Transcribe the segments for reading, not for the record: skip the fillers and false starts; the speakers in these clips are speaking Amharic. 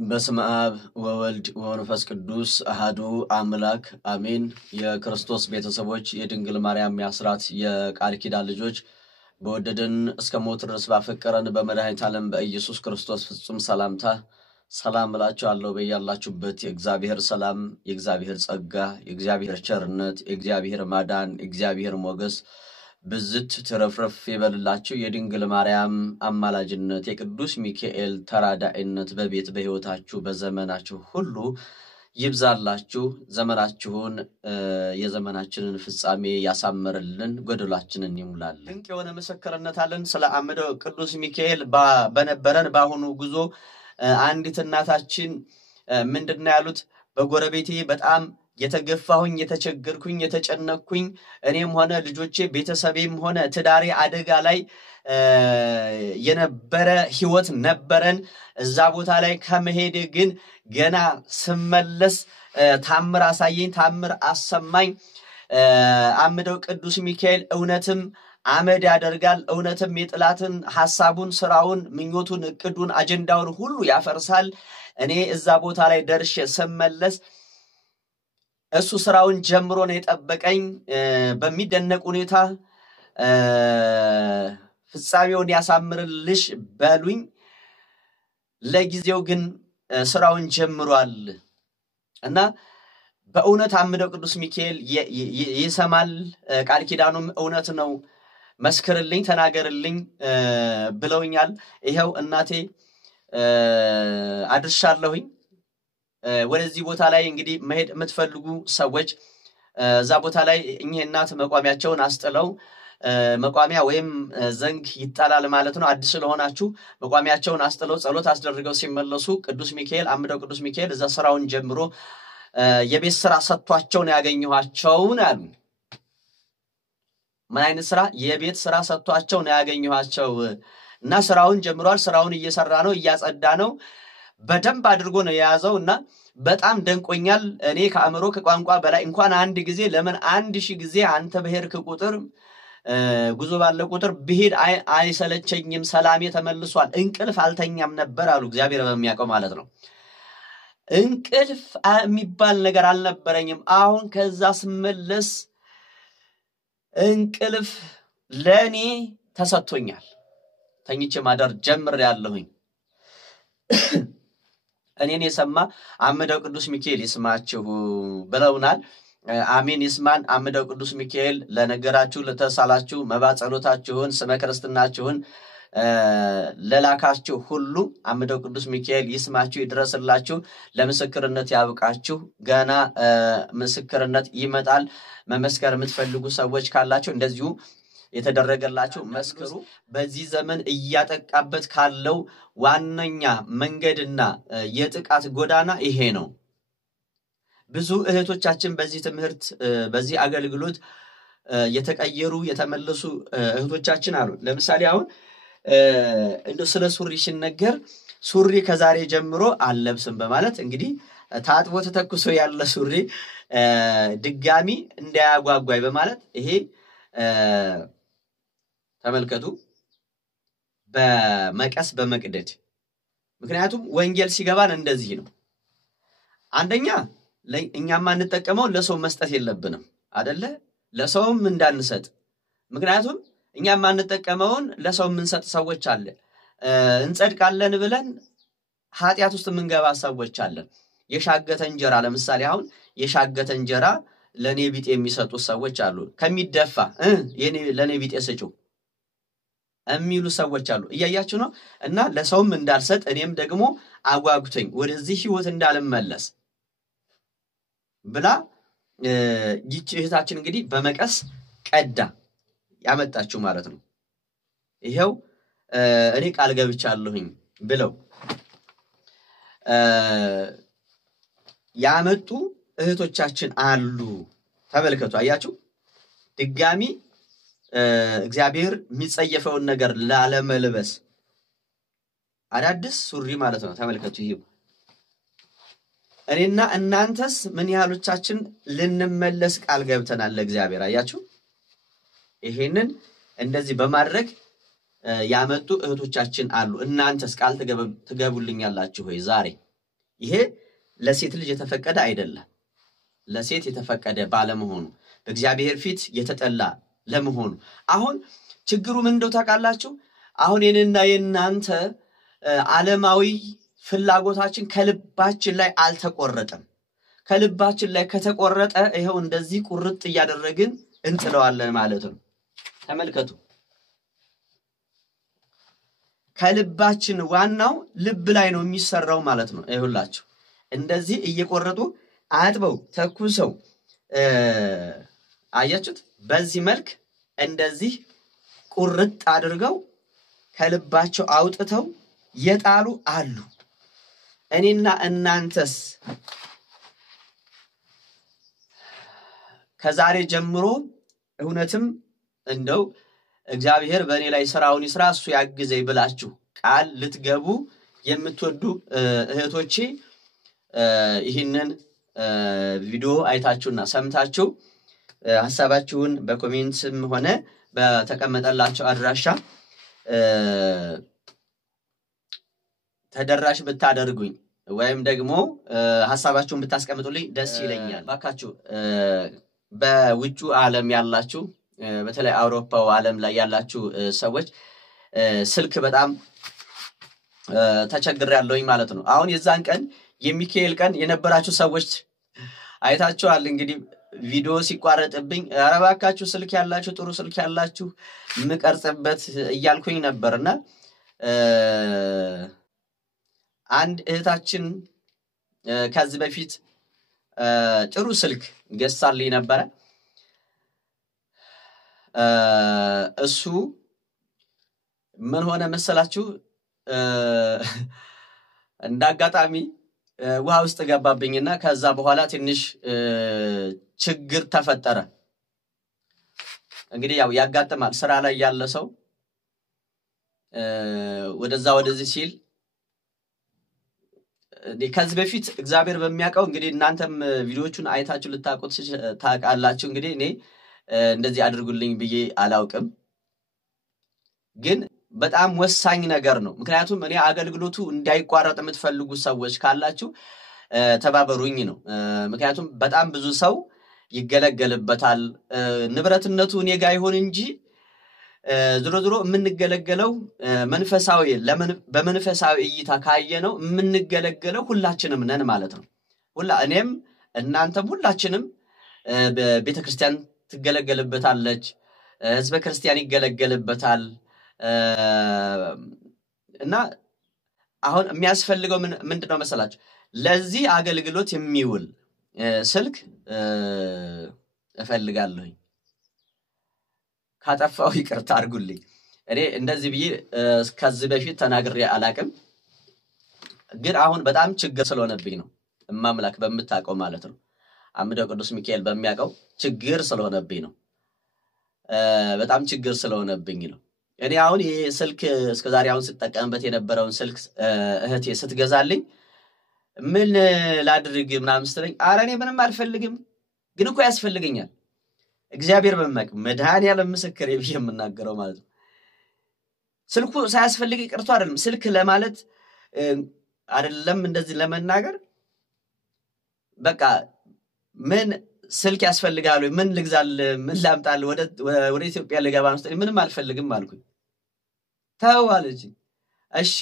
በስመ አብ ወወልድ ወመንፈስ ቅዱስ አሐዱ አምላክ አሜን። የክርስቶስ ቤተሰቦች የድንግል ማርያም ያስራት የቃል ኪዳን ልጆች በወደደን እስከ ሞት ድረስ ባፈቀረን በመድኃኒተ ዓለም በኢየሱስ ክርስቶስ ፍጹም ሰላምታ ሰላም እላችኋለሁ። በያላችሁበት የእግዚአብሔር ሰላም፣ የእግዚአብሔር ጸጋ፣ የእግዚአብሔር ቸርነት፣ የእግዚአብሔር ማዳን፣ የእግዚአብሔር ሞገስ ብዝት ተረፍረፍ ይበልላችሁ። የድንግል ማርያም አማላጅነት የቅዱስ ሚካኤል ተራዳኢነት በቤት በሕይወታችሁ በዘመናችሁ ሁሉ ይብዛላችሁ። ዘመናችሁን የዘመናችንን ፍጻሜ ያሳምርልን፣ ጎደላችንን ይሙላልን። ድንቅ የሆነ ምስክርነት አለን ስለ አምደው ቅዱስ ሚካኤል በነበረን ባሁኑ ጉዞ አንዲት እናታችን ምንድነው ያሉት? በጎረቤቴ በጣም የተገፋሁኝ የተቸገርኩኝ የተጨነቅኩኝ እኔም ሆነ ልጆቼ ቤተሰቤም ሆነ ትዳሬ አደጋ ላይ የነበረ ህይወት ነበረን። እዛ ቦታ ላይ ከመሄድ ግን ገና ስመለስ ታምር አሳየኝ፣ ታምር አሰማኝ። አምደው ቅዱስ ሚካኤል እውነትም አመድ ያደርጋል፣ እውነትም የጥላትን ሐሳቡን፣ ስራውን፣ ምኞቱን፣ እቅዱን፣ አጀንዳውን ሁሉ ያፈርሳል። እኔ እዛ ቦታ ላይ ደርሼ ስመለስ እሱ ስራውን ጀምሮ ነው የጠበቀኝ በሚደነቅ ሁኔታ። ፍጻሜውን ያሳምርልሽ በሉኝ። ለጊዜው ግን ስራውን ጀምሯል እና በእውነት አምደው ቅዱስ ሚካኤል ይሰማል፣ ቃል ኪዳኑም እውነት ነው፣ መስክርልኝ፣ ተናገርልኝ ብለውኛል። ይሄው እናቴ አድርሻለሁኝ። ወደዚህ ቦታ ላይ እንግዲህ መሄድ የምትፈልጉ ሰዎች እዛ ቦታ ላይ እኚህ እናት መቋሚያቸውን አስጥለው መቋሚያ ወይም ዘንግ ይጣላል ማለት ነው። አዲስ ስለሆናችሁ መቋሚያቸውን አስጥለው ጸሎት አስደርገው ሲመለሱ ቅዱስ ሚካኤል አምደው ቅዱስ ሚካኤል እዛ ስራውን ጀምሮ የቤት ስራ ሰጥቷቸው ነው ያገኘኋቸው አሉ። ምን አይነት ስራ? የቤት ስራ ሰጥቷቸው ነው ያገኘኋቸው እና ስራውን ጀምሯል። ስራውን እየሰራ ነው፣ እያጸዳ ነው፣ በደንብ አድርጎ ነው የያዘው እና በጣም ደንቆኛል። እኔ ከአእምሮ ከቋንቋ በላይ እንኳን አንድ ጊዜ ለምን 1000 ጊዜ አንተ በሄድክ ቁጥር ጉዞ ባለ ቁጥር ብሄድ አይሰለቸኝም፣ ሰላሜ ተመልሷል፣ እንቅልፍ አልተኛም ነበር አሉ። እግዚአብሔር በሚያውቀው ማለት ነው። እንቅልፍ የሚባል ነገር አልነበረኝም። አሁን ከዛ ስመለስ እንቅልፍ ለኔ ተሰጥቶኛል፣ ተኝቼ ማደር ጀምሬያለሁኝ። እኔን የሰማ አምደው ቅዱስ ሚካኤል ይስማችሁ ብለውናል። አሜን ይስማን። አምደው ቅዱስ ሚካኤል ለነገራችሁ ለተሳላችሁ መባ ጸሎታችሁን ስመ ክርስትናችሁን ለላካችሁ ሁሉ አምደው ቅዱስ ሚካኤል ይስማችሁ፣ ይድረስላችሁ፣ ለምስክርነት ያብቃችሁ። ገና ምስክርነት ይመጣል። መመስከር የምትፈልጉ ሰዎች ካላችሁ እንደዚሁ የተደረገላችሁ መስክሩ። በዚህ ዘመን እያጠቃበት ካለው ዋነኛ መንገድና የጥቃት ጎዳና ይሄ ነው። ብዙ እህቶቻችን በዚህ ትምህርት በዚህ አገልግሎት የተቀየሩ የተመለሱ እህቶቻችን አሉ። ለምሳሌ አሁን እንደ ስለ ሱሪ ሲነገር ሱሪ ከዛሬ ጀምሮ አልለብስም በማለት እንግዲህ ታጥቦ ተተኩሶ ያለ ሱሪ ድጋሚ እንዳያጓጓይ በማለት ይሄ ተመልከቱ፣ በመቀስ በመቅደድ። ምክንያቱም ወንጌል ሲገባን እንደዚህ ነው። አንደኛ እኛማ እንጠቀመው ለሰው መስጠት የለብንም አይደለ? ለሰውም እንዳንሰጥ። ምክንያቱም እኛማ እንጠቀመውን ለሰው የምንሰጥ ሰዎች አለ። እንጸድቃለን ብለን ኃጢአት ውስጥ የምንገባ ሰዎች አለን። የሻገተ እንጀራ ለምሳሌ አሁን የሻገተ እንጀራ ለኔ ቢጤ የሚሰጡ ሰዎች አሉ። ከሚደፋ ለኔ ቢጤ ስጩ የሚሉ ሰዎች አሉ። እያያችሁ ነው። እና ለሰውም እንዳልሰጥ እኔም ደግሞ አጓጉተኝ ወደዚህ ህይወት እንዳልመለስ ብላ ይህች እህታችን እንግዲህ በመቀስ ቀዳ ያመጣችሁ ማለት ነው። ይሄው እኔ ቃል ገብቻለሁኝ ብለው ያመጡ እህቶቻችን አሉ። ተመልከቱ፣ አያችሁ። ድጋሚ እግዚአብሔር የሚጸየፈውን ነገር ላለመልበስ አዳዲስ ሱሪ ማለት ነው። ተመልከቱ። ይሄው እኔና እናንተስ ምን ያህሎቻችን ልንመለስ ቃል ገብተናል ለእግዚአብሔር? አያችሁ። ይሄንን እንደዚህ በማድረግ ያመጡ እህቶቻችን አሉ። እናንተስ ቃል ትገቡልኛላችሁ ወይ? ዛሬ ይሄ ለሴት ልጅ የተፈቀደ አይደለም ለሴት የተፈቀደ ባለመሆኑ በእግዚአብሔር ፊት የተጠላ ለመሆኑ አሁን ችግሩ ምን እንደው ታውቃላችሁ አሁን የኔና የናንተ ዓለማዊ ፍላጎታችን ከልባችን ላይ አልተቆረጠም ከልባችን ላይ ከተቆረጠ ይሄው እንደዚህ ቁርጥ ያደረግን እንጥለዋለን ማለት ነው ተመልከቱ ከልባችን ዋናው ልብ ላይ ነው የሚሰራው ማለት ነው ይሁላችሁ እንደዚህ እየቆረጡ አጥበው ተኩሰው አያችሁት በዚህ መልክ እንደዚህ ቁርጥ አድርገው ከልባቸው አውጥተው የጣሉ አሉ እኔና እናንተስ ከዛሬ ጀምሮ እውነትም እንደው እግዚአብሔር በእኔ ላይ ስራውን ይስራ እሱ ያግዘኝ ብላችሁ ቃል ልትገቡ የምትወዱ እህቶቼ ይህንን ቪዲዮ አይታችሁና ሰምታችሁ ሐሳባችሁን በኮሜንትም ሆነ በተቀመጠላችሁ አድራሻ ተደራሽ ብታደርጉኝ ወይም ደግሞ ሐሳባችሁን ብታስቀምጡልኝ ደስ ይለኛል ባካችሁ በውጩ ዓለም ያላችሁ በተለይ አውሮፓው ዓለም ላይ ያላችሁ ሰዎች ስልክ በጣም ተቸግሬያለሁኝ ማለት ነው አሁን የዛን ቀን የሚካኤል ቀን የነበራችሁ ሰዎች አይታችኋል እንግዲህ ቪዲዮ ሲቋረጥብኝ አረባካችሁ ስልክ ያላችሁ ጥሩ ስልክ ያላችሁ ምቀርጽበት እያልኩኝ ነበርና አንድ እህታችን ከዚህ በፊት ጥሩ ስልክ ገዝታልኝ ነበር እሱ ምን ሆነ መሰላችሁ እንዳጋጣሚ ውሃ ውስጥ ገባብኝና ከዛ በኋላ ትንሽ ችግር ተፈጠረ እንግዲህ ያው ያጋጥማል ስራ ላይ ያለ ሰው ወደዛ ወደዚህ ሲል ከዚህ በፊት እግዚአብሔር በሚያቀው እንግዲህ እናንተም ቪዲዮቹን አይታችሁ ልታቆት ታቃላችሁ እንግዲህ እኔ እንደዚህ አድርጉልኝ ብዬ አላውቅም ግን በጣም ወሳኝ ነገር ነው ምክንያቱም እኔ አገልግሎቱ እንዳይቋረጥ የምትፈልጉ ሰዎች ካላችሁ ተባበሩኝ ነው ምክንያቱም በጣም ብዙ ሰው ይገለገልበታል ንብረትነቱ እኔ ጋር ይሆን እንጂ ዝሮ የምንገለገለው መንፈሳዊ በመንፈሳዊ እይታ ካየነው የምንገለገለው ሁላችንም ነን ማለት ነው እኔም እናንተም ሁላችንም በቤተክርስቲያን ትገለገልበታለች ህዝበ ክርስቲያን ይገለገልበታል እና አሁን የሚያስፈልገው ምንድነው መሰላችሁ ለዚህ አገልግሎት የሚውል ስልክ እፈልጋለሁ ካጠፋው ይቅርታ አድርጉልኝ እኔ እንደዚህ ብዬ ከዚህ በፊት ተናግሬ አላቅም ግን አሁን በጣም ችግር ስለሆነብኝ ነው ማምላክ በመታቀው ማለት ነው አምደው ቅዱስ ሚካኤል በሚያቀው ችግር ስለሆነብኝ ነው በጣም ችግር ስለሆነብኝ ነው እኔ አሁን ይሄ ስልክ እስከዛሬ አሁን ተጠቀምበት የነበረውን ስልክ እህቴ ስትገዛልኝ ምን ላድርግ ምናምን ስትለኝ አረኔ ምንም አልፈልግም ግን እኮ ያስፈልገኛል እግዚአብሔር በመቅ መድኃኒዓለም ምስክር ይብየ የምናገረው ማለት ነው ስልኩ ሳያስፈልግ ይቅርቱ አይደለም ስልክ ለማለት አይደለም እንደዚህ ለመናገር በቃ ምን ስልክ ያስፈልጋል ምን ልግዛል ምን ላምጣል ወደ ኢትዮጵያ ለገባ ነው ምንም አልፈልግም አልኩኝ ታዋለች እሺ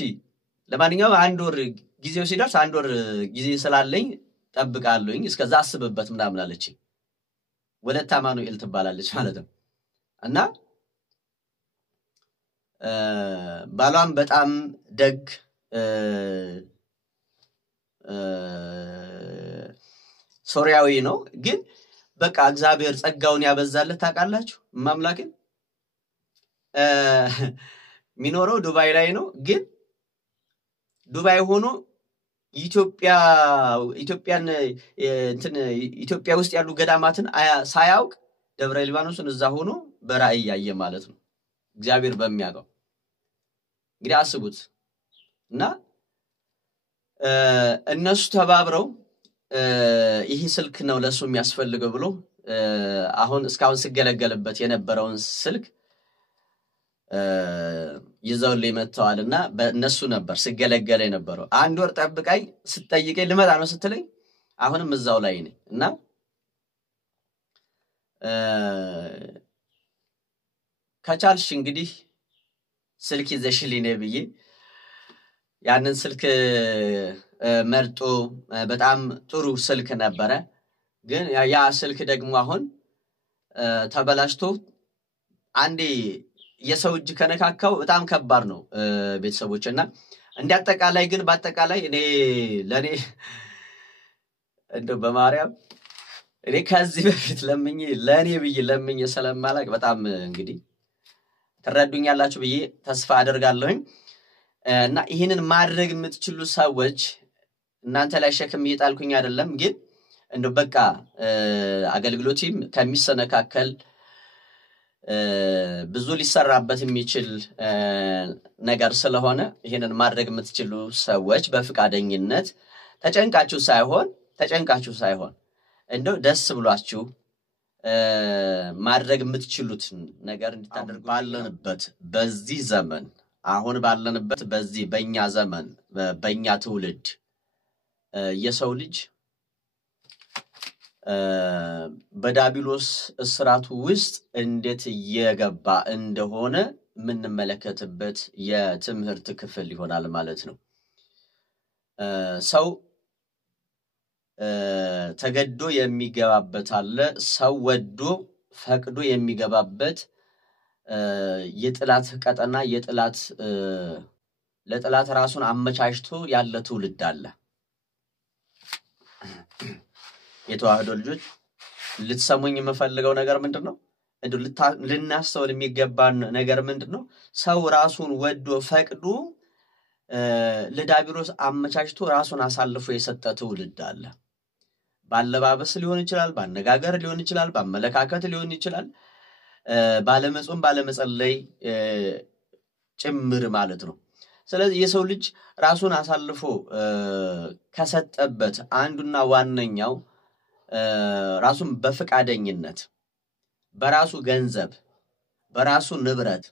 ለማንኛውም አንድ ወር ጊዜው ሲደርስ አንድ ወር ጊዜ ስላለኝ ጠብቃለሁኝ እስከዛ አስብበት ምናምን አለች ወለታ ማኑኤል ትባላለች ማለት ነው እና ባሏም በጣም ደግ ሶሪያዊ ነው ግን በቃ እግዚአብሔር ጸጋውን ያበዛለት ታቃላችሁ ማምላክን ሚኖረው ዱባይ ላይ ነው ግን ዱባይ ሆኖ ኢትዮጵያ ውስጥ ያሉ ገዳማትን ሳያውቅ ደብረ ሊባኖስን እዛ ሆኖ በራእይ ያየ ማለት ነው እግዚአብሔር በሚያቀው እንግዲህ አስቡት እና እነሱ ተባብረው ይሄ ስልክ ነው ለሱ የሚያስፈልገው ብሎ አሁን እስካሁን ሲገለገልበት የነበረውን ስልክ ይዘውልኝ መጥተዋልና በእነሱ ነበር ሲገለገለ የነበረው። አንድ ወር ጠብቀኝ ስትጠይቀኝ ልመጣ ነው ስትለኝ አሁንም እዛው ላይ ነኝ እና ከቻልሽ እንግዲህ ስልክ ይዘሽልኝ ነይ ብዬ ያንን ስልክ መርጦ በጣም ጥሩ ስልክ ነበረ። ግን ያ ስልክ ደግሞ አሁን ተበላሽቶ አንዴ የሰው እጅ ከነካካው በጣም ከባድ ነው ቤተሰቦችና እንዲያጠቃላይ ግን በአጠቃላይ ለኔ እንደው በማርያም እኔ ከዚህ በፊት ለኔ ብዬ ለምኜ ስለማላቅ በጣም እንግዲህ ተረዱኛላችሁ ብዬ ተስፋ አደርጋለሁኝ። እና ይሄንን ማድረግ የምትችሉ ሰዎች እናንተ ላይ ሸክም እየጣልኩኝ አይደለም፣ ግን እንደው በቃ አገልግሎቲም ከሚሰነካከል ብዙ ሊሰራበት የሚችል ነገር ስለሆነ ይሄንን ማድረግ የምትችሉ ሰዎች በፍቃደኝነት ተጨንቃችሁ ሳይሆን እንደው ደስ ብሏችሁ ማድረግ የምትችሉት ነገር እንድታደርጉ ባለንበት በዚህ ዘመን አሁን ባለንበት በዚህ በእኛ ዘመን በእኛ ትውልድ የሰው ልጅ በዳቢሎስ እስራቱ ውስጥ እንዴት እየገባ እንደሆነ የምንመለከትበት የትምህርት ክፍል ይሆናል ማለት ነው። ሰው ተገዶ የሚገባበት አለ፣ ሰው ወዶ ፈቅዶ የሚገባበት የጥላት ቀጠና ለጥላት ራሱን አመቻችቶ ያለ ትውልድ አለ። የተዋህዶ ልጆች ልትሰሙኝ የምፈልገው ነገር ምንድነው? እንደው ልናስተውል የሚገባን ነገር ምንድነው? ሰው ራሱን ወዶ ፈቅዶ ለዳቢሎስ አመቻችቶ ራሱን አሳልፎ የሰጠ ትውልድ አለ። ባለባበስ ሊሆን ይችላል፣ ባነጋገር ሊሆን ይችላል፣ ባመለካከት ሊሆን ይችላል፣ ባለመጾም ባለመጸለይ ጭምር ማለት ነው። ስለዚህ የሰው ልጅ ራሱን አሳልፎ ከሰጠበት አንዱና ዋነኛው ራሱን በፍቃደኝነት በራሱ ገንዘብ በራሱ ንብረት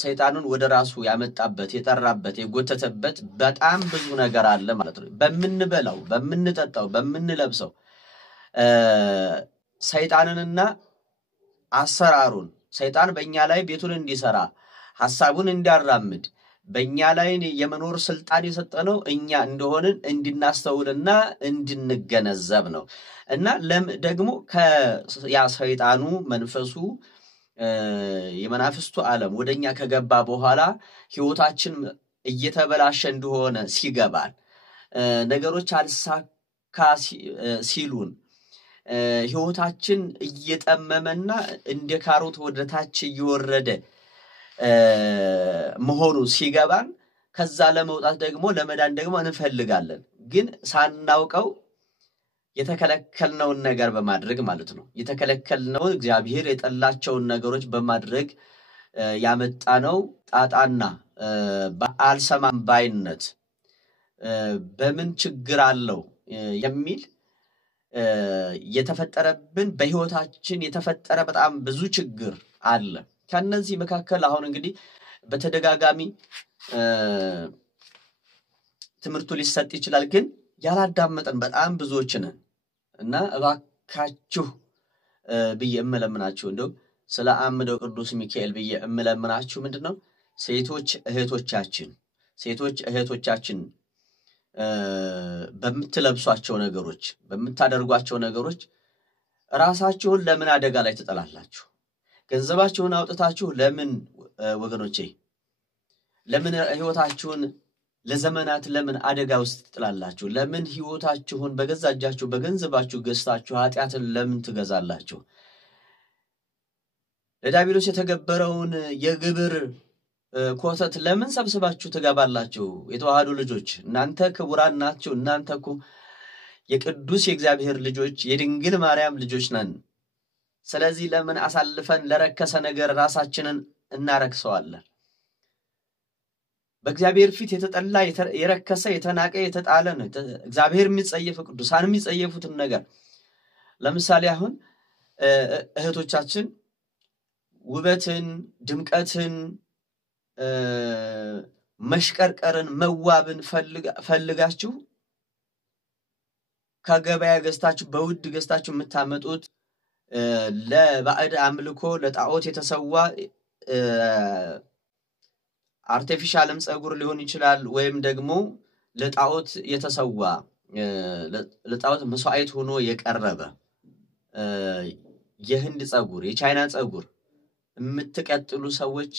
ሰይጣኑን ወደ ራሱ ያመጣበት የጠራበት የጎተተበት በጣም ብዙ ነገር አለ ማለት ነው። በመንበላው በመንጠጣው በመንለብሰው ሰይጣንንና አሰራሩን ሰይጣን በእኛ ላይ ቤቱን እንዲሰራ ሐሳቡን እንዲያራምድ በእኛ ላይ የመኖር ስልጣን የሰጠነው እኛ እንደሆንን እንድናስተውልና እንድንገነዘብ ነው። እና ደግሞ ያ ሰይጣኑ መንፈሱ የመናፍስቱ ዓለም ወደኛ ከገባ በኋላ ህይወታችን እየተበላሸ እንደሆነ ሲገባን ነገሮች አልሳካ ሲሉን ህይወታችን እየጠመመና እንደ ካሮት ወደታች እየወረደ መሆኑ ሲገባን ከዛ ለመውጣት ደግሞ ለመዳን ደግሞ እንፈልጋለን። ግን ሳናውቀው የተከለከልነውን ነገር በማድረግ ማለት ነው የተከለከልነው እግዚአብሔር የጠላቸውን ነገሮች በማድረግ ያመጣነው ጣጣና በአልሰማም ባይነት በምን ችግር አለው የሚል የተፈጠረብን በህይወታችን የተፈጠረ በጣም ብዙ ችግር አለ። ከነዚህ መካከል አሁን እንግዲህ በተደጋጋሚ ትምህርቱ ሊሰጥ ይችላል፣ ግን ያላዳመጠን በጣም ብዙዎች ነን እና እባካችሁ ብዬ እምለምናችሁ እንደው ስለ አምደው ቅዱስ ሚካኤል ብዬ እምለምናችሁ ምንድነው ሴቶች እህቶቻችን በምትለብሷቸው ነገሮች በምታደርጓቸው ነገሮች ራሳችሁን ለምን አደጋ ላይ ትጥላላችሁ? ገንዘባችሁን አውጥታችሁ ለምን ወገኖቼ ለምን ህይወታችሁን ለዘመናት ለምን አደጋ ውስጥ ትጥላላችሁ? ለምን ህይወታችሁን በገዛጃችሁ በገንዘባችሁ ገዝታችሁ ኃጢያትን ለምን ትገዛላችሁ? ለዳቢሎስ የተገበረውን የግብር ኮተት ለምን ሰብስባችሁ ትገባላችሁ? የተዋህዶ ልጆች እናንተ ክቡራን ናችሁ። እናንተኩ የቅዱስ የእግዚአብሔር ልጆች የድንግል ማርያም ልጆች ነን። ስለዚህ ለምን አሳልፈን ለረከሰ ነገር ራሳችንን እናረክሰዋለን? በእግዚአብሔር ፊት የተጠላ የረከሰ የተናቀ የተጣለ ነው። እግዚአብሔር የሚጸየፍ ቅዱሳን የሚጸየፉትን ነገር ለምሳሌ አሁን እህቶቻችን ውበትን ድምቀትን መሽቀርቀርን መዋብን ፈልጋችሁ ከገበያ ገዝታችሁ በውድ ገዝታችሁ የምታመጡት ለባዕድ አምልኮ ለጣዖት የተሰዋ አርቲፊሻልም ጸጉር ሊሆን ይችላል ወይም ደግሞ ለጣዖት የተሰዋ ለጣዖት መስዋዕት ሆኖ የቀረበ የህንድ ጸጉር የቻይና ጸጉር የምትቀጥሉ ሰዎች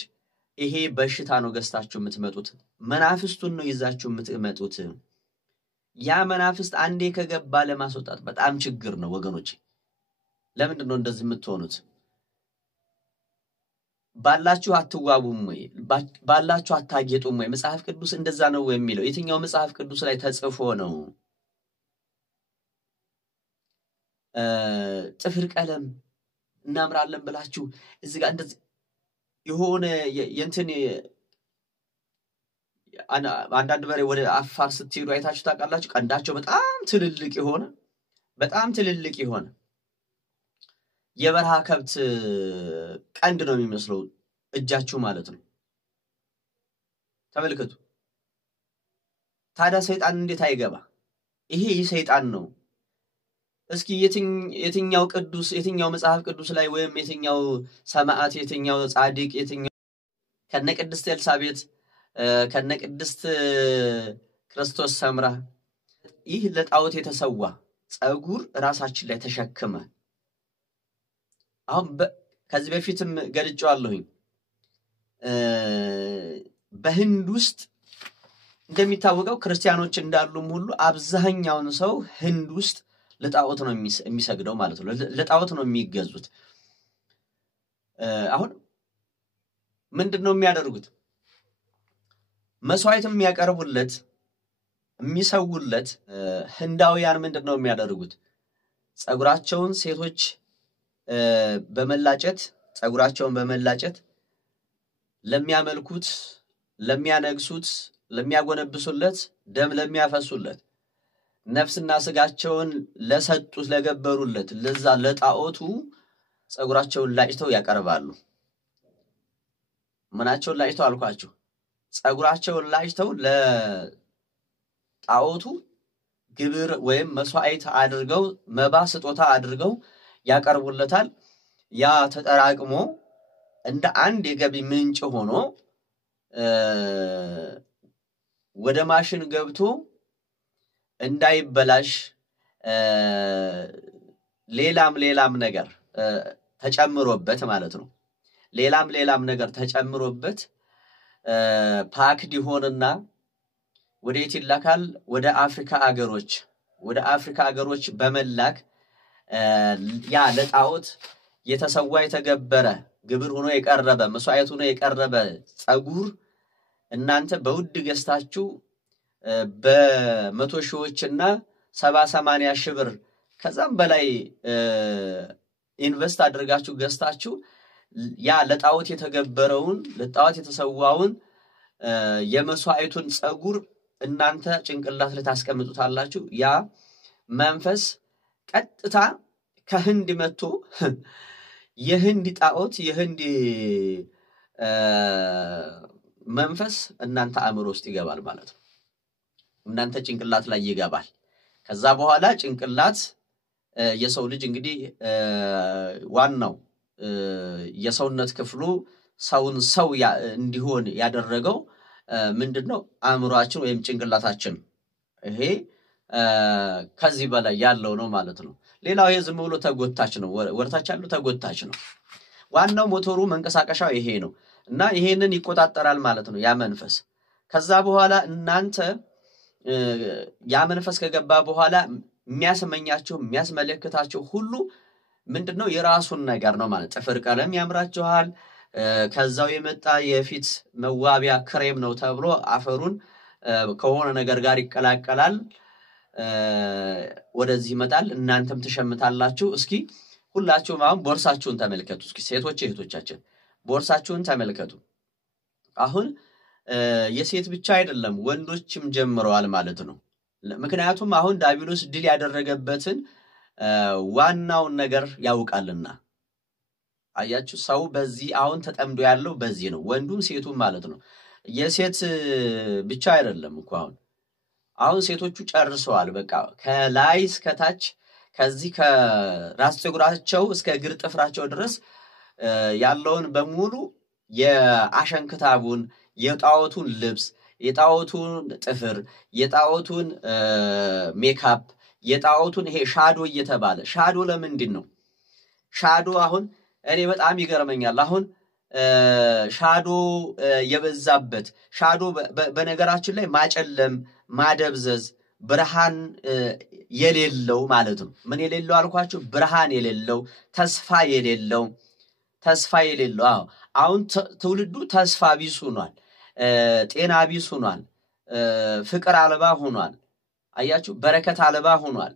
ይሄ በሽታ ነው ገዝታችሁ የምትመጡት መናፍስቱን ነው ይዛችሁ የምትመጡት ያ መናፍስት አንዴ ከገባ ለማስወጣት በጣም ችግር ነው ወገኖች ለምንድን ነው እንደዚህ የምትሆኑት ባላችሁ አትዋቡም ወይ ባላችሁ አታጌጡም ወይ መጽሐፍ ቅዱስ እንደዛ ነው የሚለው የትኛው መጽሐፍ ቅዱስ ላይ ተጽፎ ነው ጥፍር ቀለም እናምራለን ብላችሁ እዚህ ጋር እንደዚህ የሆነ የእንትን አንዳንድ በሬ ወደ አፋር ስትሄዱ አይታችሁ ታውቃላችሁ ቀንዳቸው በጣም ትልልቅ የሆነ የበረሃ ከብት ቀንድ ነው የሚመስለው እጃችሁ ማለት ነው ተመልከቱ ታዲያ ሰይጣን እንዴት አይገባ ይሄ ሰይጣን ነው እስኪ የትኛው ቅዱስ የትኛው መጽሐፍ ቅዱስ ላይ ወይም የትኛው ሰማዕት የትኛው ጻድቅ የትኛው ከነቅድስት ኤልሳቤጥ ከነቅድስት ክርስቶስ ሰምራ ይህ ለጣዖት የተሰዋ ጸጉር ራሳችን ላይ ተሸክመ አሁን ከዚህ በፊትም ገልጫለሁኝ በህንድ ውስጥ እንደሚታወቀው ክርስቲያኖች እንዳሉም ሁሉ አብዛኛውን ሰው ህንድ ውስጥ ለጣዖት ነው የሚሰግደው ማለት ነው ለጣዖት ነው የሚገዙት አሁን ምንድነው የሚያደርጉት መስዋዕትም የሚያቀርቡለት የሚሰውለት ህንዳውያን ምንድነው የሚያደርጉት ጸጉራቸውን ሴቶች በመላጨት ለሚያመልኩት ለሚያነግሱት ለሚያጎነብሱለት ደም ለሚያፈሱለት ነፍስና ስጋቸውን ለሰጡት ለገበሩለት ለዛ ለጣዖቱ ጸጉራቸውን ላጭተው ያቀርባሉ ምናቸውን ላጭተው አልኳችሁ ጸጉራቸውን ላጭተው ለጣዖቱ ግብር ወይም መስዋዕት አድርገው መባ ስጦታ አድርገው ያቀርቡለታል ያ ተጠራቅሞ እንደ አንድ የገቢ ምንጭ ሆኖ ወደ ማሽን ገብቶ እንዳይበላሽ ሌላም ነገር ተጨምሮበት ማለት ነው ሌላም ነገር ተጨምሮበት ፓክድ ይሆንና ወዴት ይላካል ወደ አፍሪካ አገሮች በመላክ ያ ለጣዖት የተሰዋ የተገበረ ግብር ሆኖ የቀረበ መስዋዕት ሆኖ የቀረበ ጸጉር እናንተ በውድ ገዝታችሁ በመቶ ሺዎችና 70-80 ሺህ ብር ከዛም በላይ ኢንቨስት አድርጋችሁ ገዝታችሁ ያ ለጣዖት የተገበረውን ለጣዖት የተሰዋውን የመስዋዕቱን ጸጉር እናንተ ጭንቅላት ላይ ታስቀምጡታላችሁ ያ መንፈስ ቀጥታ ከህንድ መጥቶ የህንድ ጣዖት የህንድ መንፈስ እናንተ አእምሮ ውስጥ ይገባል ማለት ነው እናንተ ጭንቅላት ላይ ይገባል ከዛ በኋላ ጭንቅላት የሰው ልጅ እንግዲህ ዋናው የሰውነት ክፍሉ ሰው እንዲሆን ያደረገው ምንድነው አእምሮአችን ወይም ጭንቅላታችን ይሄ ከዚህ በላይ ያለው ነው ማለት ነው ሌላው የዝም ብሎ ተጎታች ነው ወርታች ያለው ተጎታች ነው ዋናው ሞተሩ መንቀሳቀሻው ይሄ ነው እና ይሄንን ይቆጣጣራል ማለት ነው ያ መንፈስ ከዛ በኋላ እናንተ ያ መንፈስ ከገባ በኋላ የሚያስመለክታቸው ሁሉ ምንድነው የራሱን ነገር ነው ማለት ጥፍር ቀለም ያምራችኋል ከዛው የመጣ የፊት መዋቢያ ክሬም ነው ተብሎ አፈሩን ከሆነ ነገር ጋር ይቀላቀላል ወደዚህ ይመጣል እናንተም ተሸምታላችሁ እስኪ ሁላችሁም አሁን ቦርሳችሁን ተመልከቱ እስኪ ሴቶች እህቶቻችን ቦርሳችሁን ተመልከቱ አሁን የሴት ብቻ አይደለም ወንዶችም ጀምረዋል ማለት ነው ምክንያቱም አሁን ዳቢሎስ ድል ያደረገበትን ዋናው ነገር ያውቃልና አያችሁ ሰው በዚህ አሁን ተጠምዶ ያለው በዚህ ነው ወንዱም ሴቱም ማለት ነው የሴት ብቻ አይደለም እኮ አሁን ሴቶቹ ጨርሰዋል በቃ ከላይ እስከ ታች ከዚህ ከራስ ፀጉራቸው እስከ እግር ጥፍራቸው ድረስ ያለውን በሙሉ የአሸንክታቡን የጣዖቱን ልብስ የጣዖቱን ጥፍር የጣዖቱን ሜካፕ የጣዖቱን ይሄ ሻዶ እየተባለ ሻዶ ለምንድን ነው ሻዶ አሁን እኔ በጣም ይገርመኛል አሁን ሻዶ የበዛበት ሻዶ በነገራችን ላይ ማጨለም ማደብዘዝ ብርሃን የሌለው ማለት ነው ምን የሌለው አልኳችሁ ብርሃን የሌለው ተስፋ የሌለው አሁን ትውልዱ ተስፋ ቢስ ሆኗል ጤና ቢስ ሆኗል ፍቅር አልባ ሆኗል አያችሁ በረከት አልባ ሆኗል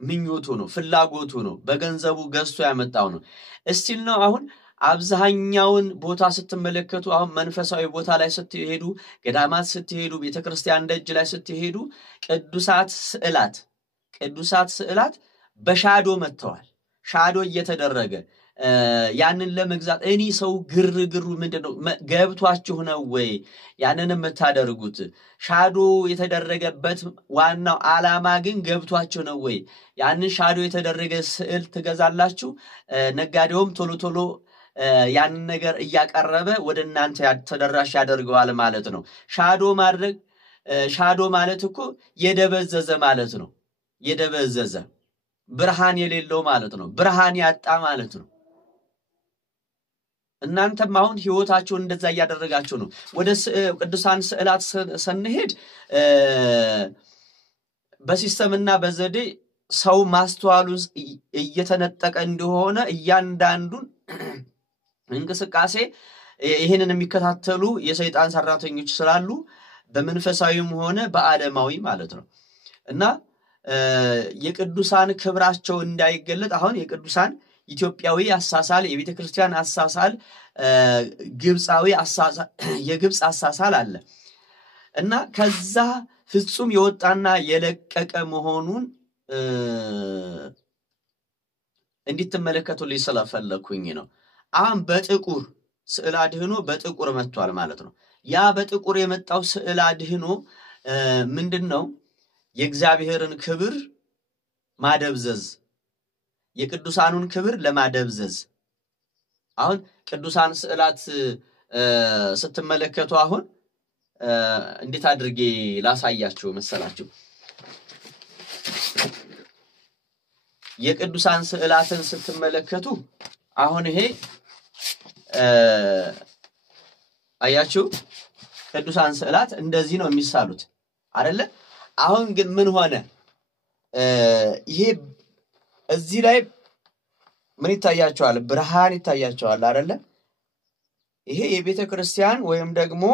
ምኞቱ ነው ፍላጎቱ ነው በገንዘቡ ገዝቶ ያመጣው ነው እስቲል ነው አሁን አብዛኛውን ቦታ ስትመለከቱ አሁን መንፈሳዊ ቦታ ላይ ስትሄዱ ገዳማት ስትሄዱ ቤተክርስቲያን ደጅ ላይ ስትሄዱ ቅዱሳት ስዕላት በሻዶ መተዋል ሻዶ እየተደረገ ያንን ለመግዛት እኔ ሰው ግርግሩ ምንድነው ገብቷችሁ ነው ወይ ያንን የምታደርጉት ሻዶ የተደረገበት ዋናው ዓላማ ግን ገብቷችሁ ነው ወይ ያንን ሻዶ የተደረገ ስዕል ትገዛላችሁ ነጋዴውም ቶሎ ያንን ነገር እያቀረበ ወደናንተ ተደራሽ ያደርገዋል ማለት ነው ሻዶ ማለት እኮ የደበዘዘ ማለት ነው የደበዘዘ ብርሃን የሌለው ማለት ነው ብርሃን ያጣ ማለት ነው እናንተም አሁን ህይወታችሁን እንደዛ ያደረጋችሁ ነው ወደ ቅዱሳን ስዕላት ሰንሄድ በሲስተምና በዘዴ ሰው ማስተዋሉን እየተነጠቀ እንደሆነ እያንዳንዱን እንቅስቃሴ ይሄንን የሚከታተሉ የሰይጣን ሰራተኞች ስላሉ በመንፈሳዊም ሆነ በአለማዊ ማለት ነው እና የቅዱሳን ክብራቸው እንዳይገለጥ አሁን የቅዱሳን ኢትዮጵያዊ አሳሳል የቤተክርስቲያን አሳሳል ግብጻዊ አሳሳል የግብጽ አሳሳል አለ እና ከዛ ፍጹም የወጣና የለቀቀ መሆኑን እንድትመለከቱልኝ ስለፈለኩኝ ነው አሁን በጥቁር ስዕል አድህኖ በጥቁር መጥቷል ማለት ነው ያ በጥቁር የመጣው ስዕል አድህኖ ምንድነው የእግዚአብሔርን ክብር ማደብዘዝ የቅዱሳኑን ክብር ለማደብዘዝ አሁን ቅዱሳን ስዕላት ስትመለከቱ አሁን እንዴት አድርጌ ላሳያችሁ መሰላችሁ የቅዱሳን ስዕላትን ስትመለከቱ አሁን ይሄ አያችሁ ቅዱሳን ስዕላት እንደዚህ ነው የሚሳሉት አይደለ አሁን ግን ምን ሆነ ይሄ እዚህ ላይ ምን ይታያቸዋል ብርሃን ይታያቸዋል አይደለ ይሄ የቤተክርስቲያን ወይም ደግሞ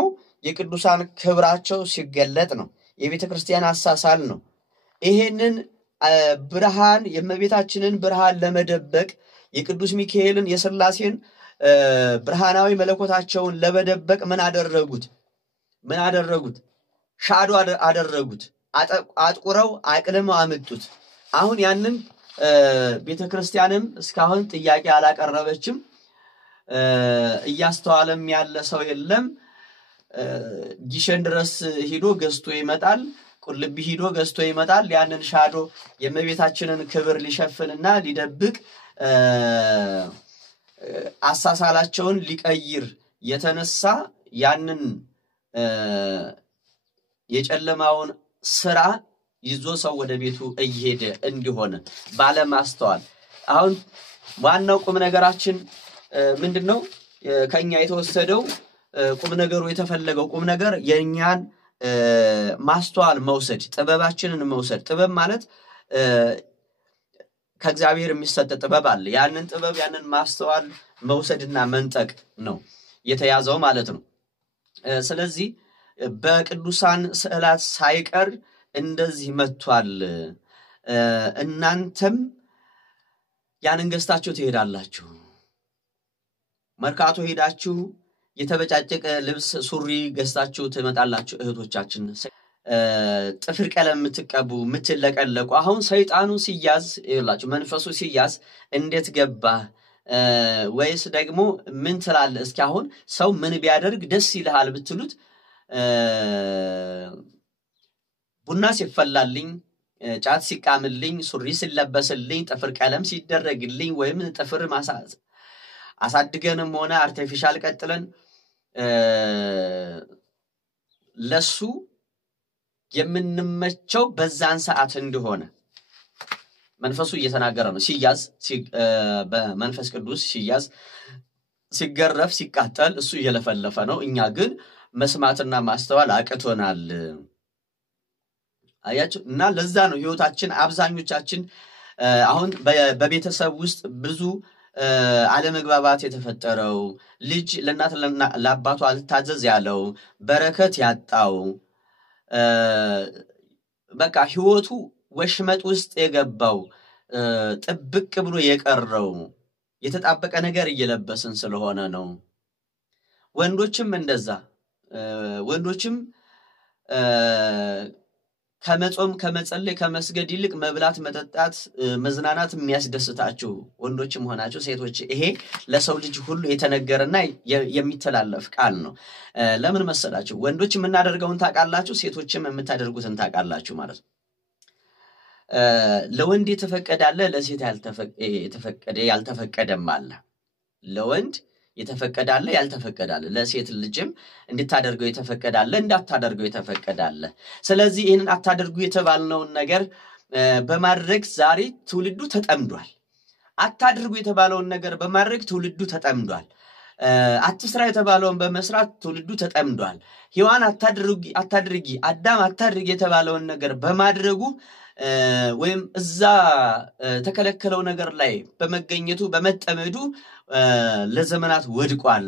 የቅዱሳን ክብራቸው ሲገለጥ ነው የቤተክርስቲያን አሳሳል ነው ይሄንን ብርሃን የመቤታችንን ብርሃን ለመደበቅ የቅዱስ ሚካኤልን የሥላሴን ብርሃናዊ መለኮታቸውን ለመደበቅ ምን አደረጉት ሻዶ አደረጉት አጥቁረው አቅልመው አመጡት አሁን ያንን ቤተክርስቲያንም እስካሁን ጥያቄ አላቀረበችም እያስተዋለም ያለ ሰው የለም ጊሸን ድረስ ሄዶ ገዝቶ ይመጣል ቁልቢ ሄዶ ገዝቶ ይመጣል ያንን ሻዶ የመቤታችንን ክብር ሊሸፍንና ሊደብቅ አሳሳላቸውን ሊቀይር የተነሳ ያንን የጨለማውን ስራ ይዞ ሰው ወደ ቤቱ እየሄደ እንዲሆነ ባለማስተዋል አሁን ዋናው ቁም ነገራችን ምንድነው ከኛ የተወሰደው ቁም ነገሩ የተፈለገው ቁም ነገር የኛን ማስተዋል መውሰድ ጥበባችንን መውሰድ ጥበብ ማለት ከእግዚአብሔር የሚሰጥ ጥበብ አለ ያንን ጥበብ ያንን ማስተዋል መውሰድና መንጠቅ ነው የተያዘው ማለት ነው ስለዚህ በቅዱሳን ስዕላት ሳይቀር እንደዚህ መጥቷል እናንተም ያንን ገዝታችሁ ትሄዳላችሁ መርካቶ ሄዳችሁ የተበጫጨቀ ልብስ ሱሪ ገዝታችሁ ትመጣላችሁ እህቶቻችን ጥፍር ቀለም የምትቀቡ የምትለቀለቁ አሁን ሰይጣኑ ሲያዝ ይላችሁ መንፈሱ ሲያዝ እንዴት ገባ ወይስ ደግሞ ምን ትላለህ እስኪ አሁን ሰው ምን ቢያደርግ ደስ ይልሃል ብትሉት ቡና ሲፈላልኝ ጫት ሲቃምልኝ ሱሪ ሲለበስልኝ ጥፍር ቀለም ሲደረግልኝ ወይም ጥፍር አሳድገንም ሆነ አርቲፊሻል ቀጥለን ለሱ የምንመቸው በዛን ሰዓት እንደሆነ መንፈሱ እየተናገረ ነው ሲያዝ በመንፈስ ቅዱስ ሲያዝ ሲገረፍ ሲቃጠል እሱ እየለፈለፈ ነው እኛ ግን መስማትና ማስተዋል አቅቶናል አያችሁ እና ለዛ ነው ህይወታችን አብዛኞቻችን አሁን በቤተሰብ ውስጥ ብዙ አለመግባባት የተፈጠረው ልጅ ለእናት ለአባቱ አልታዘዝ ያለው በረከት ያጣው በቃ ህይወቱ ወሽመጥ ውስጥ የገባው ጥብቅ ብሎ የቀረው የተጣበቀ ነገር እየለበስን ስለሆነ ነው ወንዶችም እንደዛ ወንዶችም ከመጾም ከመጸለይ ከመስገድ ይልቅ መብላት መጠጣት መዝናናት የሚያስደስታችሁ ወንዶችም ሆናችሁ ሴቶች ይሄ ለሰው ልጅ ሁሉ የተነገረና የሚተላለፍ ቃል ነው ለምን መሰላችሁ ወንዶች የምናደርገውን ታቃላችሁ ሴቶችም የምታደርጉትን ታቃላችሁ ማለት ነው ለወንድ የተፈቀዳለ ለሴት ያልተፈቀደም አለ ለወንድ የተፈቀዳለ ያልተፈቀዳለ ለሴት ልጅም እንድታደርገው የተፈቀዳለ እንዳታደርገው የተፈቀዳለ ስለዚህ ይሄንን አታደርጉ የተባልነው ነገር በማድረግ ዛሬ ትውልዱ ተጠምዷል አታድርጉ የተባለውን ነገር በማድረግ ትውልዱ ተጠምዷል አትስራ የተባለውን በመስራት ትውልዱ ተጠምዷል ሔዋን አታድርጊ አዳም አታድርጊ የተባለውን ነገር በማድረጉ ወይም እዛ ተከለከለው ነገር ላይ በመገኘቱ በመጠመዱ ለዘመናት ወድቋል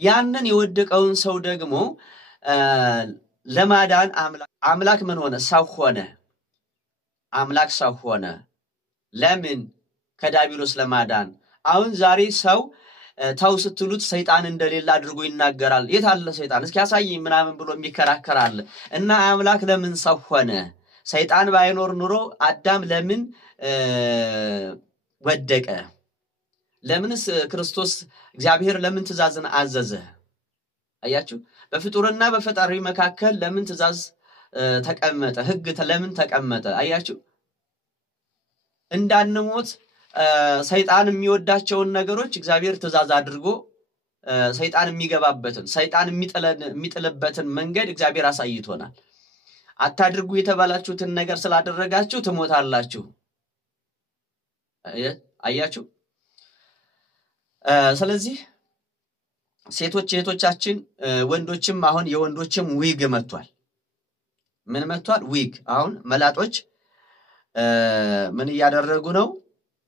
ያንን የወደቀውን ሰው ደግሞ ለማዳን አምላክ ምን ሆነ ሰው ሆነ አምላክ ሰው ሆነ ለምን ከዳቢሎስ ለማዳን አሁን ዛሬ ሰው ታው ስትሉት ሰይጣን እንደሌላ አድርጎ ይናገራል የታለ ሰይጣን እስኪ ያሳየኝ ምናምን ብሎ የሚከራከራል እና አምላክ ለምን ሰው ሆነ ሰይጣን ባይኖር ኑሮ አዳም ለምን ወደቀ ለምንስ ክርስቶስ እግዚአብሔር ለምን ትእዛዝን አዘዘ አያችሁ በፍጡርና በፈጣሪ መካከል ለምን ትእዛዝ ተቀመጠ ህግ ለምን ተቀመጠ አያችሁ እንዳንሞት ሰይጣን የሚወዳቸውን ነገሮች እግዚአብሔር ትእዛዝ አድርጎ ሰይጣን የሚገባበትን ሰይጣን የሚጥልበትን መንገድ እግዚአብሔር አሳይቶናል አታድርጉ የተባላችሁትን ነገር ስላደረጋችሁ ትሞታላችሁ አያችሁ ስለዚህ ሴቶች እህቶቻችን ወንዶችም አሁን የወንዶችም ዊግ መጥቷል ምን መጥቷል ዊግ አሁን መላጦች ምን ያደረጉ ነው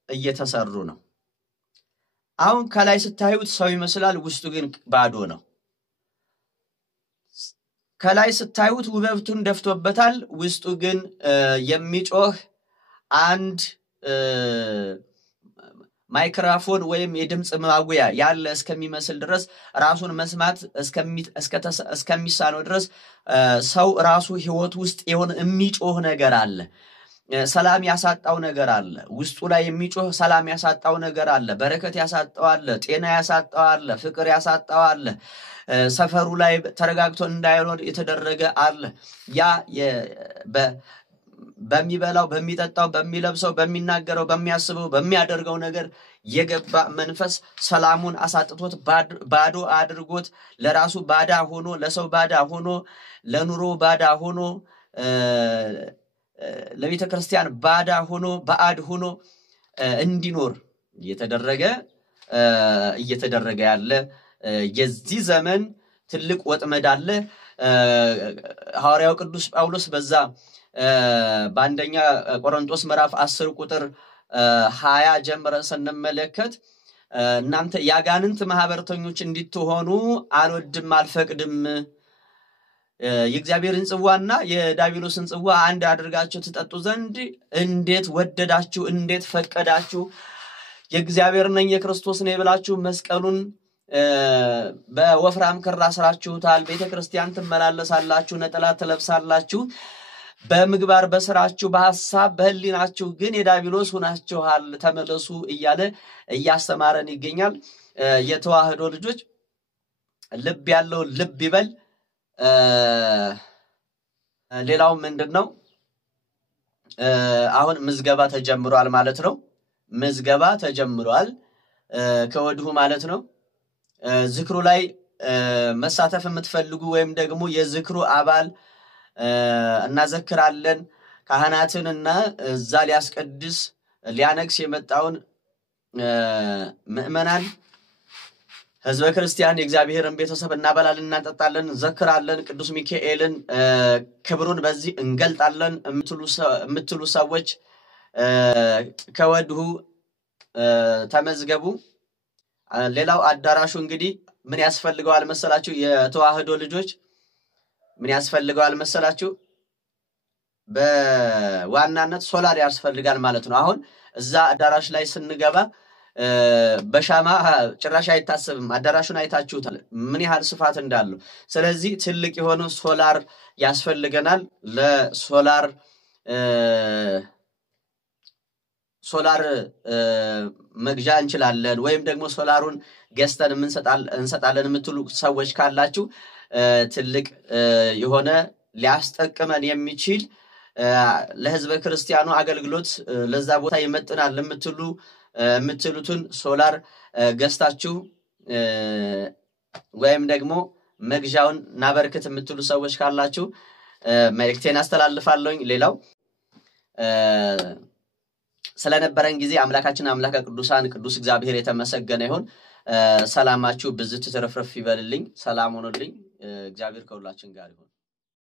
እየተሰሩ ነው አሁን ከላይ ስታዩት ሰው ይመስላል ውስጡ ግን ባዶ ነው ከላይ ስታዩት ውበቱን ደፍቶበታል ውስጡ ግን የሚጮህ አንድ ማይክሮፎን ወይም የድምጽ ማጉያ ያለ እስከሚመስል ድረስ ራሱን መስማት እስከሚሳነው ድረስ ሰው ራሱ ህይወት ውስጥ የሆነ የሚጮህ ነገር አለ ሰላም ያሳጣው ነገር አለ ውስጡ ላይ የሚጮህ ሰላም ያሳጣው ነገር አለ በረከት ያሳጣው አለ ጤና ያሳጣው አለ ፍቅር ያሳጣው አለ ሰፈሩ ላይ ተረጋግቶ እንዳይኖር የተደረገ አለ ያ በሚበላው በሚጠጣው በሚለብሰው በሚናገረው በሚያስበው በሚያደርገው ነገር የገባ መንፈስ ሰላሙን አሳጥቶት ባዶ አድርጎት ለራሱ ባዳ ሆኖ ለሰው ባዳ ሆኖ ለኑሮ ባዳ ሆኖ ለቤተ ክርስቲያን ባዳ ሆኖ ባድ ሆኖ እንዲኖር እየተደረገ ያለ የዚህ ዘመን ትልቅ ወጥመድ አለ ሐዋርያው ቅዱስ ጳውሎስ በዛ በአንደኛ ቆሮንቶስ ምዕራፍ 10 ቁጥር 20 ጀምረን ስንመለከት እናንተ ያጋንንት ማህበርተኞች እንድትሆኑ አልወድም አልፈቅድም የእግዚአብሔርን ጽዋና የዳቢሎስን ጽዋ አንድ አድርጋችሁ ተጠጡ ዘንድ እንዴት ወደዳችሁ እንዴት ፈቀዳችሁ የእግዚአብሔር ነኝ የክርስቶስ ነኝ ብላችሁ መስቀሉን በወፍራም ክር አስራችሁታል ቤተክርስቲያን ትመላለሳላችሁ ነጠላ ትለብሳላችሁ በምግባር በስራችሁ በሐሳብ በህሊናችሁ ግን የዳቢሎስ ሆናችኋል ተመለሱ እያለ እያስተማረን ይገኛል የተዋህዶ ልጆች ልብ ያለው ልብ ይበል ሌላው ምንድነው አሁን ምዝገባ ተጀምሯል ማለት ነው ምዝገባ ተጀምሯል ከወዲሁ ማለት ነው ዝክሩ ላይ መሳተፍ የምትፈልጉ ወይም ደግሞ የዝክሩ አባል እናዘክራለን ካህናትንና እዛ ሊያስቀድስ ሊያነግስ የመጣውን ምእመናን ህዝበ ክርስቲያን የእግዚአብሔርን ቤተሰብ እናበላለን እናጠጣለን ዘክራለን ቅዱስ ሚካኤልን ክብሩን በዚህ እንገልጣለን የምትሉ ሰዎች ከወዲሁ ተመዝገቡ ሌላው አዳራሹ እንግዲህ ምን ያስፈልገዋል መሰላችሁ የተዋህዶ ልጆች ምን ያስፈልገዋል መሰላችሁ በዋናነት ሶላር ያስፈልጋል ማለት ነው አሁን እዛ አዳራሽ ላይ ስንገባ በሻማ ጭራሽ አይታሰብም አዳራሹን አይታችሁታል ምን ያህል ስፋት እንዳለው ስለዚህ ትልቅ የሆነ ሶላር ያስፈልገናል ለሶላር ሶላር መግዣ እንችላለን ወይም ደግሞ ሶላሩን ገዝተን እንሰጣለን የምትሉ ሰዎች ካላችሁ ትልቅ የሆነ ሊያስጠቅመን የሚችል ለህዝበ ክርስቲያኑ አገልግሎት ለዛ ቦታ ይመጥናል የምትሉትን ሶላር ገዝታችሁ ወይም ደግሞ መግዣውን ናበርክት የምትሉ ሰዎች ካላችሁ መልእክቴን አስተላልፋለሁ ሌላው ስለነበረን ጊዜ አምላካችን አምላከ ቅዱሳን ቅዱስ እግዚአብሔር የተመሰገነ ይሁን ሰላማችሁ በዝት ተረፍረፍ ይበልልኝ ሰላም ሆኖልኝ እግዚአብሔር ከሁላችን ጋር ይሁን